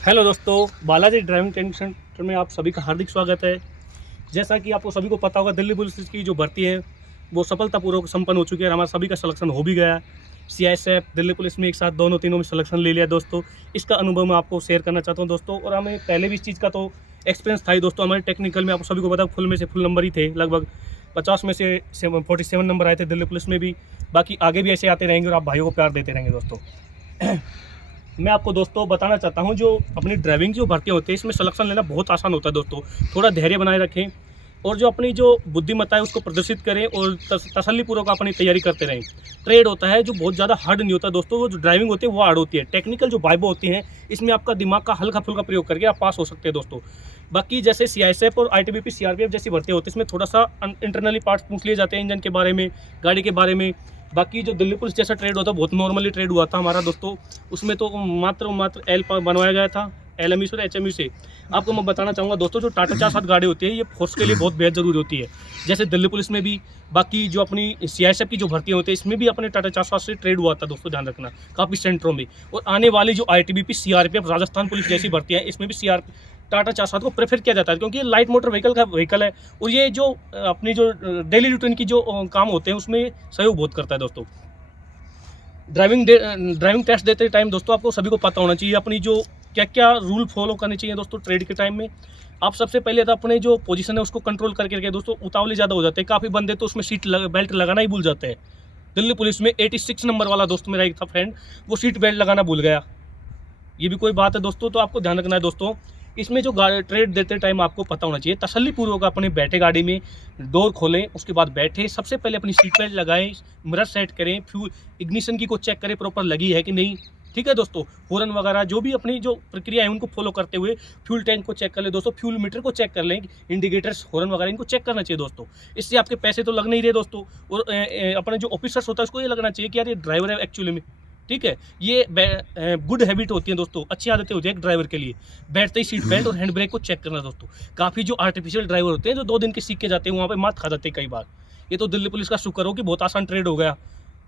Hello दोस्तों, Balaji driving training centre में आप सभी का हार्दिक स्वागत है। जैसा कि आपको सभी को पता होगा, दिल्ली पुलिस की जो भर्ती है वो सफलतापूर्वक संपन्न हो चुकी है और हमारा सभी का सिलेक्शन हो भी गया है। सीआईएसएफ, दिल्ली पुलिस में एक साथ दोनों तीनों में सिलेक्शन ले लिया दोस्तों। इसका अनुभव मैं आपको शेयर करना चाहता हूँ दोस्तों। और हमें पहले भी इस चीज़ का तो एक्सपीरियंस था ही दोस्तों। हमारे टेक्निकल में आपको सभी को पता फुल में से फुल नंबर ही थे, लगभग 50 में से 47 नंबर आए थे दिल्ली पुलिस में भी। बाकी आगे भी ऐसे आते रहेंगे और आप भाइयों को प्यार देते रहेंगे दोस्तों। मैं आपको दोस्तों बताना चाहता हूं, जो अपनी ड्राइविंग जो भर्ती होती है इसमें सिलेक्शन लेना बहुत आसान होता है दोस्तों। थोड़ा धैर्य बनाए रखें और जो अपनी जो बुद्धिमत्ता है उसको प्रदर्शित करें और तसल्लीपूर्वक अपनी तैयारी करते रहें। ट्रेड होता है जो बहुत ज़्यादा हार्ड नहीं होता दोस्तों। वो जो ड्राइविंग होती है वो हार्ड होती है। टेक्निकल जो वाइबो होती हैं इसमें आपका दिमाग का हल्का फुल्का प्रयोग करके आप पास हो सकते हैं दोस्तों। बाकी जैसे सीआईएसएफ और आईटीबीपी सीआरपीएफ जैसी भर्ती होती है इसमें थोड़ा सा इंटरनली पार्ट्स पूछ लिए जाते हैं, इंजन के बारे में, गाड़ी के बारे में। बाकी जो दिल्ली पुलिस जैसा ट्रेड होता है बहुत नॉर्मली ट्रेड हुआ था हमारा दोस्तों। उसमें तो मात्र एल बनवाया गया था, LMU से और HMU से। आपको मैं बताना चाहूँगा दोस्तों, जो टाटा 4-7 गाड़ी होती है ये फोर्स के लिए बहुत बेहद ज़रूरी होती है। जैसे दिल्ली पुलिस में भी, बाकी जो अपनी सीआईएसएफ की जो भर्तियाँ होती है इसमें भी अपने टाटा 4-7 से ट्रेड हुआ था दोस्तों, ध्यान रखना काफ़ी सेंटरों में। और आने वाली जो ITBP CRPF राजस्थान पुलिस जैसी भर्तियाँ हैं इसमें भी टाटा 4-7 को प्रेफर किया जाता है, क्योंकि ये लाइट मोटर व्हीकल है। और ये जो अपनी जो डेली रूटीन की जो काम होते हैं उसमें सहयोग बहुत करता है दोस्तों। ड्राइविंग टेस्ट देते टाइम दोस्तों आपको सभी को पता होना चाहिए अपनी जो क्या क्या रूल फॉलो करने चाहिए दोस्तों ट्रेड के टाइम में। आप सबसे पहले तो अपने जो पोजीशन है उसको कंट्रोल करके रखें दोस्तों। उतावले ज़्यादा हो जाते हैं काफ़ी बंदे, तो उसमें बेल्ट लगाना ही भूल जाते हैं। दिल्ली पुलिस में 86 नंबर वाला दोस्त मेरा एक था फ्रेंड, वो सीट बेल्ट लगाना भूल गया। ये भी कोई बात है दोस्तों, तो आपको ध्यान रखना है दोस्तों। इसमें जो ट्रेड देते टाइम आपको पता होना चाहिए, तसल्लीपूर्वक अपने बैठे गाड़ी में, डोर खोलें, उसके बाद बैठे, सबसे पहले अपनी सीट बेल्ट लगाएं, मिरर सेट करें, फ्यूल इग्निशन की को चेक करें प्रॉपर लगी है कि नहीं। ठीक है दोस्तों, हॉर्न वगैरह जो भी अपनी जो प्रक्रिया है उनको फॉलो करते हुए फ्यूल टैंक को चेक कर लें दोस्तों, फ्यूल मीटर को चेक कर लें, इंडिकेटर्स, हॉर्न वगैरह इनको चेक करना चाहिए दोस्तों। इससे आपके पैसे तो लग नहीं रहे दोस्तों। और अपने जो ऑफिसर्स होता है उसको ये लगना चाहिए कि यार ये ड्राइवर है एक्चुअली में। ठीक है, ये गुड हैबिट होती है दोस्तों, अच्छी आदतें होती है एक ड्राइवर के लिए। बैठते ही सीट बेल्ट और हैंड ब्रेक को चेक करना दोस्तों। काफ़ी जो आर्टिफिशियल ड्राइवर होते हैं जो 2 दिन के सीख के जाते हैं वहाँ पे मात खा जाते हैं कई बार। ये तो दिल्ली पुलिस का शुक्र हो कि बहुत आसान ट्रेड हो गया।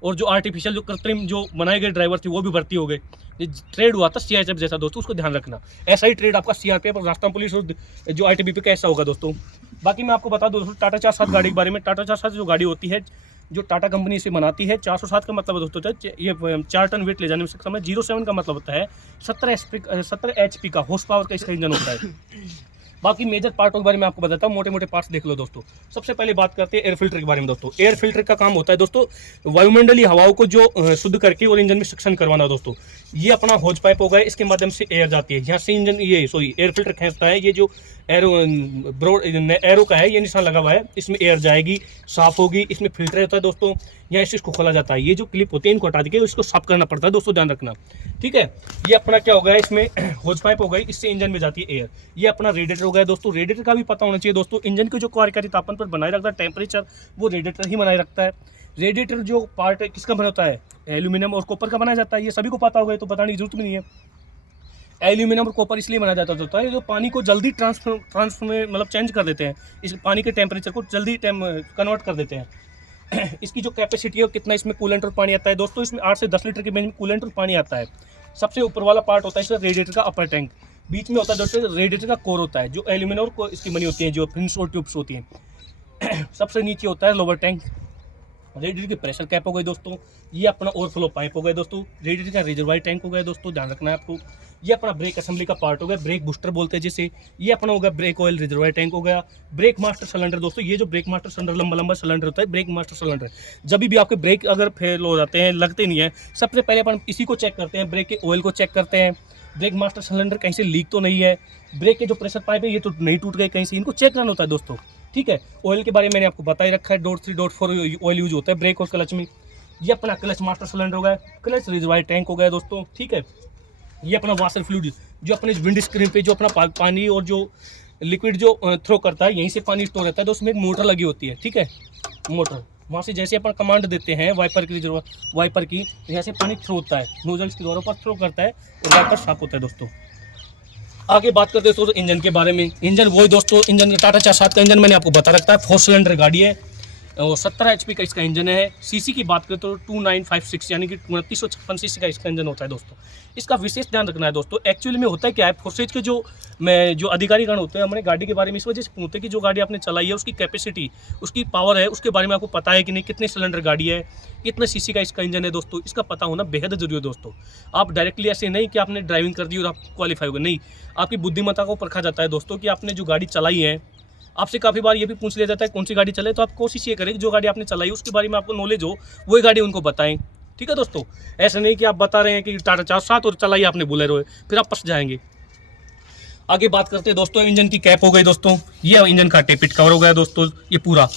और जो आर्टिफिशियल जो कृत्रिम जो बनाए गए ड्राइवर थे वो भी भर्ती हो गए। ये ट्रेड हुआ था सीआईएसएफ जैसा दोस्तों, उसको ध्यान रखना। ऐसा ही ट्रेड आपका सीआरपीएफ और राजस्थान पुलिस और जो ITBP का ऐसा होगा दोस्तों। बाकी मैं आपको बता दूं दोस्तों, टाटा 4-7 गाड़ी के बारे में। टाटा 4-7 जो गाड़ी होती है, जो टाटा कंपनी इसे बनाती है, 407 का मतलब दोस्तों ये 4 टन वेट ले जाने में सक्षम है। 07 का मतलब होता है 17 HP का हॉर्स पावर का इसका इंजन होता है। बाकी मेजर पार्टों के बारे में आपको बताता हूँ, मोटे मोटे पार्ट्स देख लो दोस्तों। सबसे पहले बात करते हैं एयर फिल्टर के बारे में दोस्तों। एयर फिल्टर का काम होता है दोस्तों वायुमंडलीय हवाओं को जो शुद्ध करके और इंजन में सक्शन करवाना दोस्तों। ये अपना होज पाइप हो गया, इसके माध्यम से एयर जाती है, यहाँ से इंजन एयर फिल्टर खींचता है। ये जो एरो का है ये निशान लगा हुआ है, इसमें एयर जाएगी, साफ होगी। इसमें फिल्टर होता है दोस्तों, यहाँ से इसको खोला जाता है। ये जो क्लिप होती है इनको हटा के इसको साफ करना पड़ता है दोस्तों, ध्यान रखना। ठीक है, ये अपना क्या हो गया, इसमें होज पाइप हो गई, इससे इंजन में जाती है एयर। ये अपना रेडिएटर हो गया दोस्तों। रेडिएटर का भी पता होना चाहिए दोस्तों, इंजन के जो कार्यकारी तापमान पर बनाए रखता है टेम्परेचर, वो रेडिएटर ही बनाए रखता है। रेडिएटर जो पार्ट है किसका बना होता है, एल्यूमिनियम और कॉपर का बनाया जाता है। ये सभी को पता होगा, तो बताने की जरूरत भी नहीं है। एल्यूमिनियम और कॉपर इसलिए बनाया जाता है जो पानी को जल्दी ट्रांसफर में मतलब चेंज कर देते हैं, इस पानी के टेम्परेचर को जल्दी कन्वर्ट कर देते हैं। इसकी जो कैपेसिटी है कितना इसमें कूलेंट और पानी आता है दोस्तों, इसमें 8 से 10 लीटर के रेंज में कूलेंट और पानी आता है। सबसे ऊपर वाला पार्ट होता है इसका रेडिएटर का अपर टैंक। बीच में होता है दोस्तों रेडिएटर का कोर होता है, जो एल्यूमिनियम और इसकी बनी होती है, जो फिन्स और ट्यूब्स होती हैं। सबसे नीचे होता है लोअर टैंक। रेडिएटर की प्रेशर कैप हो गई दोस्तों। ये अपना ओवरफ्लो पाइप हो गया दोस्तों। रेडिएटर का रिजर्वायर टैंक हो गया दोस्तों, ध्यान रखना है आपको। ये अपना ब्रेक असेंबली का पार्ट हो गया, ब्रेक बूस्टर बोलते हैं जिसे। ये अपना हो गया ब्रेक ऑयल रिजर्वायर टैंक हो गया। ब्रेक मास्टर सिलेंडर दोस्तों, ये जो ब्रेक मास्टर सिलेंडर लंबा लंबा सिलेंडर होता है, ब्रेक मास्टर सिलेंडर। जब भी आपके ब्रेक अगर फेल हो जाते हैं, लगते नहीं है, सबसे पहले अपन इसी को चेक करते हैं, ब्रेक के ऑयल को चेक करते हैं। ब्रेक मास्टर सिलेंडर कहीं से लीक तो नहीं है, ब्रेक के जो प्रेशर पाइप है ये तो नहीं टूट गए कहीं से, इनको चेक करना होता है दोस्तों। ठीक है, ऑयल के बारे में मैंने आपको बता ही रखा है, .3.4 ऑयल यूज होता है ब्रेक और क्लच में। ये अपना क्लच मास्टर सिलेंडर हो गया, क्लच रिजर्वायर टैंक हो गया दोस्तों। ठीक है, ये अपना वाशर फ्लूइड जो अपने विंड स्क्रीन पे जो अपना पानी और जो लिक्विड जो थ्रो करता है, यहीं से पानी स्टोर रहता है। तो उसमें एक मोटर लगी होती है, ठीक है, मोटर वहाँ से जैसे अपन कमांड देते हैं वाइपर की, यहाँ से पानी थ्रो होता है, नोजल्स के द्वारा पर थ्रो करता है और वाइपर साफ होता है दोस्तों। आगे बात करते हैं दोस्तों इंजन के बारे में। इंजन वही दोस्तों, इंजन टाटा 4-7 का इंजन मैंने आपको बता रखा है, 4 सिलेंडर गाड़ी है। और 17 HP का इसका इंजन है। सीसी की बात करें तो 2956 यानी कि 2956 सीसी का इसका इंजन होता है दोस्तों। इसका विशेष ध्यान रखना है दोस्तों। एक्चुअली में होता है क्या है, फोर्सेज के जो अधिकारीगण होते हैं हमारे गाड़ी के बारे में इस वजह से पूछते हैं कि जो गाड़ी आपने चलाई है उसकी कैपेसिटी, उसकी पावर है, उसके बारे में आपको पता है कि नहीं, कितने सिलेंडर गाड़ी है, कितने सीसी का इसका इंजन है दोस्तों। इसका पता होना बेहद जरूरी है दोस्तों। आप डायरेक्टली ऐसे नहीं कि आपने ड्राइविंग कर दी और आप क्वालिफाई हो गए, नहीं, आपकी बुद्धिमत्ता को परखा जाता है दोस्तों कि आपने जो गाड़ी चलाई है। आपसे काफ़ी बार ये भी पूछ लिया जाता है कौन सी गाड़ी चले, तो आप कोशिश ये करें कि जो गाड़ी आपने चलाई उसके बारे में आपको नॉलेज हो, वही गाड़ी उनको बताएं। ठीक है दोस्तों, ऐसा नहीं कि आप बता रहे हैं कि टाटा 407 और चलाई आपने बोलेरो है, फिर आप फंस जाएंगे। आगे बात करते हैं दोस्तों, इंजन की कैप हो गई दोस्तों, ये इंजन का टेपिट कवर हो गया दोस्तों, ये पूरा,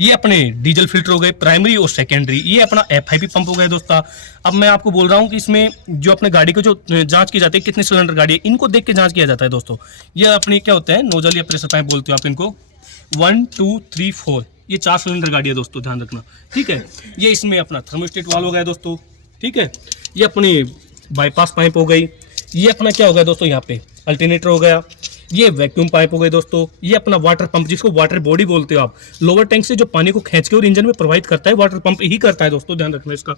ये अपने डीजल फिल्टर हो गए प्राइमरी और सेकेंडरी, ये अपना FIP पंप हो गया दोस्तों। अब मैं आपको बोल रहा हूँ कि इसमें जो अपने गाड़ी को जो जांच की जाती है कितने सिलेंडर गाड़ी है, इनको देख के जांच किया जाता है दोस्तों। ये अपनी क्या होता है, नोजल या प्रेशर पाइप बोलते हो आप इनको, 1 2 3 4, ये 4 सिलेंडर गाड़ी है दोस्तों, ध्यान रखना। ठीक है, ये इसमें अपना थर्मोस्टेट वाल्व हो गया दोस्तों। ठीक है, ये अपनी बाईपास पाइप हो गई, ये अपना क्या हो गया दोस्तों, यहाँ पे अल्टरनेटर हो गया, ये वैक्यूम पाइप हो गए दोस्तों, ये अपना वाटर पंप जिसको वाटर बॉडी बोलते हो आप, लोअर टैंक से जो पानी को खींच के और इंजन में प्रवाहित करता है वाटर पंप ही करता है दोस्तों, ध्यान रखना इसका।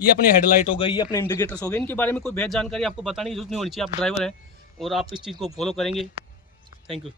ये अपने हेडलाइट हो गई, ये अपने इंडिकेटर्स हो गए, इनके बारे में कोई बेहद जानकारी आपको बताने की जरूरत नहीं होनी चाहिए। आप ड्राइवर हैं और आप इस चीज़ को फॉलो करेंगे। Thank you.